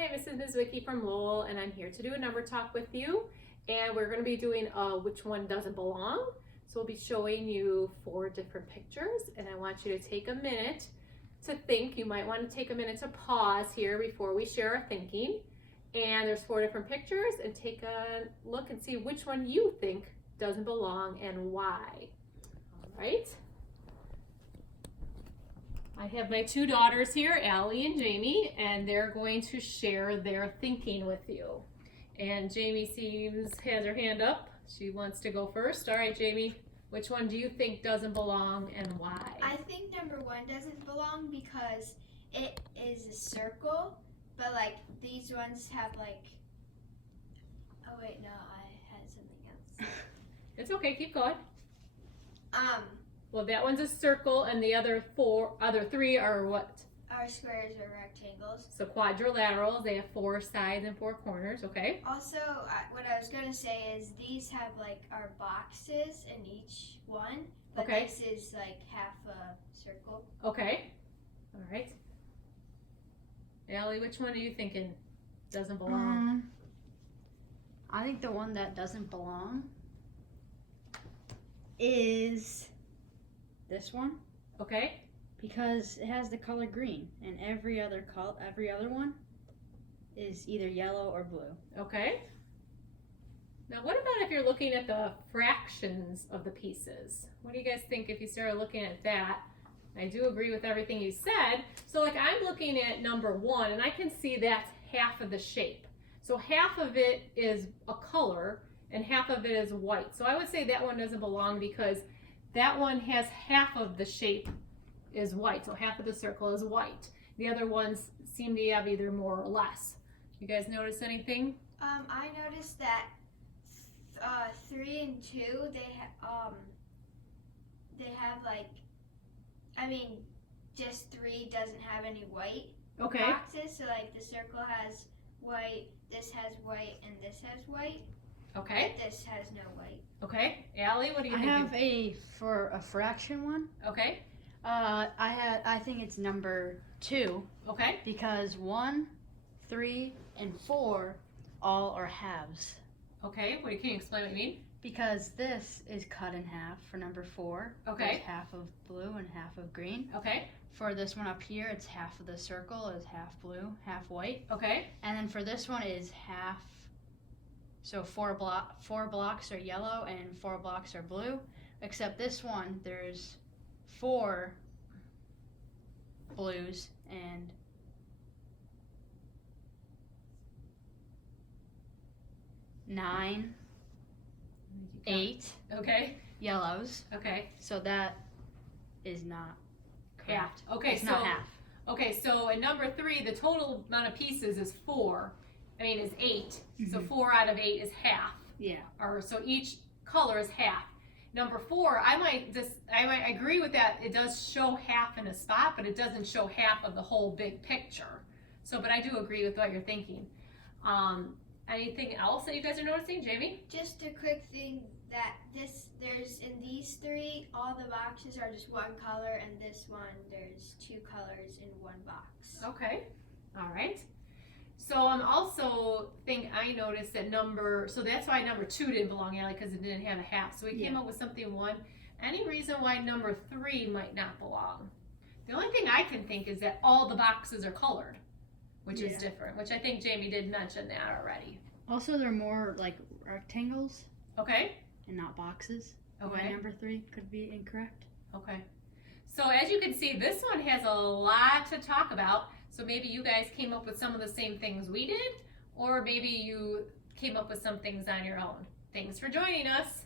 Hi, this is Ms. Vicky from Lowell, and I'm here to do a number talk with you. And we're going to be doing which one doesn't belong. So we'll be showing you 4 different pictures, and I want you to take a minute to think. You might want to take a minute to pause here before we share our thinking. And there's 4 different pictures, and take a look and see which one you think doesn't belong and why. All right. I have my 2 daughters here, Allie and Jamie, and they're going to share their thinking with you. And Jamie has her hand up. She wants to go first. All right, Jamie, which one do you think doesn't belong and why? I think number 1 doesn't belong because it is a circle, but like these ones have like, oh wait, no, I had something else. It's okay, keep going. Well, that one's a circle, and the other 3 are what? Are squares or rectangles. So quadrilaterals, they have 4 sides and 4 corners, okay? Also, what I was going to say is these have like our boxes in each one, but Okay. this is like half a circle. Okay, all right. Allie, which one are you thinking doesn't belong? I think the one that doesn't belong is this one, Okay. because it has the color green, and every other one is either yellow or blue. Okay. Now, what about if you're looking at the fractions of the pieces? What do you guys think if you started looking at that? I do agree with everything you said. So, like, I'm looking at number 1, and I can see that's half of the shape. So half of it is a color, and half of it is white. So I would say that one doesn't belong because that one has half of the shape is white. So half of the circle is white. The other ones seem to have either more or less. You guys notice anything? I noticed that 3 and 2 they have like, I mean, just 3 doesn't have any white boxes. So like the circle has white, this has white, and this has white. Okay. But this has no white. Okay. Allie, what do you I think? have for a fraction one. Okay. I think it's number 2 Okay. because 1, 3, and 4 all are halves. Okay. Can you explain what you mean? Because this is cut in half for number 4. Okay. There's half of blue and half of green. Okay. For this one up here, it's half of the circle is half blue, half white. Okay. And then for this one is half. So 4 blocks are yellow and 4 blocks are blue. Except this one, there's 4 blues and 9, 8 Okay. yellows. Okay. So that is not correct. Half. Okay. It's not half. Okay, so in number 3, the total amount of pieces is 4. Is 8. So 4 out of 8 is half. Yeah. Or so each color is half. Number 4, I might agree with that. It does show half in a spot, but it doesn't show half of the whole big picture. So, but I do agree with what you're thinking. Anything else that you guys are noticing, Jamie? Just a quick thing that there's in these 3, all the boxes are just one color, and this one there's 2 colors in one box. Okay. All right. So I'm also I noticed that so that's why number 2 didn't belong, Allie, because it didn't have a half. So we came up with something 1. Any reason why number 3 might not belong? The only thing I can think is that all the boxes are colored, which is different, which I think Jamie did mention that already. Also, they're more like rectangles Okay. and not boxes. Okay. Why number 3 could be incorrect. Okay. So as you can see, this one has a lot to talk about. So maybe you guys came up with some of the same things we did, or maybe you came up with some things on your own. Thanks for joining us.